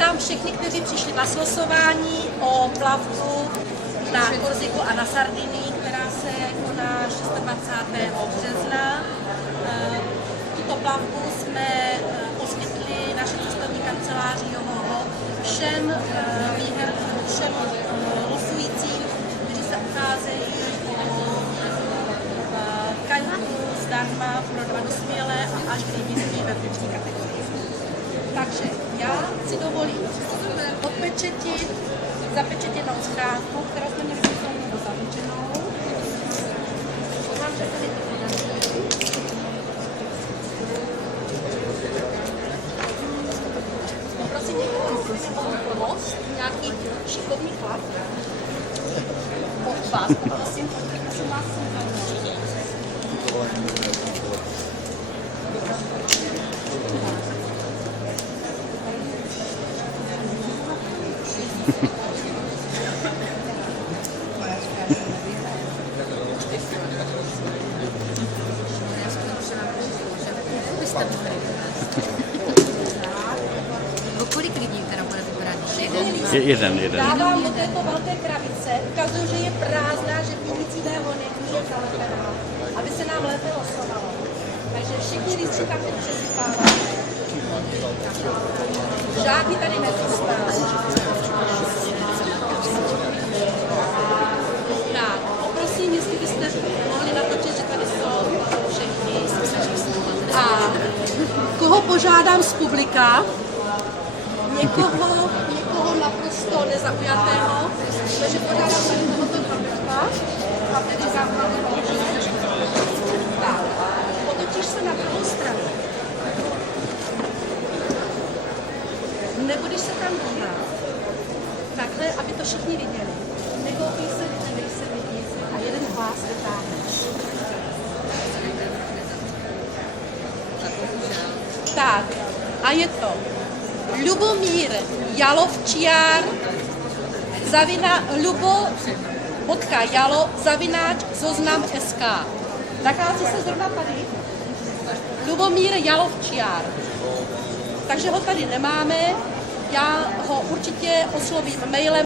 Vítám všechny, kteří přišli na slosování o plavbu na Korsiku a na Sardinii, která se koná 26. března. Tuto plavbu jsme poskytli naše cestovní kanceláři Johoho všem losujícím, kteří se ucházejí o kajaku zdarma pro 2 dospělé a až k nejvyšší ve větší kategorii. Takže já si dovolím odpečetit zapečetěnou schránku, kterou jsme měli zapečenou. Poprosím někoho, jestli mi mohl pomoct, nějaký šikovný chlap. Od vás, poprosím, prosím vás. Kolik lidí teda bude vybraný? Jeden. Dávám do této velké krabice, ukazuju, že je prázdná, že nic jiného není, je zalepená, aby se nám lépe losovalo. Takže všichni lístky tam teď přesypáváme. Žádný tady nezůstává. Tak, poprosím, jestli byste mohli natočit, že tady jsou všechny. A koho požádám z publika? Někoho naprosto nezaujatého, takže požádám tady tohoto chlapečka a tedy zaujatého. Tak, otočíš se na pravou stranu. Nebudeš se tam dívat. Takhle, aby to všichni viděli. Nekoupí se, nedej se vidět a jeden hlas vytáhneš. Tak, a je to Lubomír Jalovčiár, lubo.jalo@zoznam.sk. Nachází se zrovna tady. Lubomír Jalovčiár. Takže ho tady nemáme, já ho určitě oslovím mailem.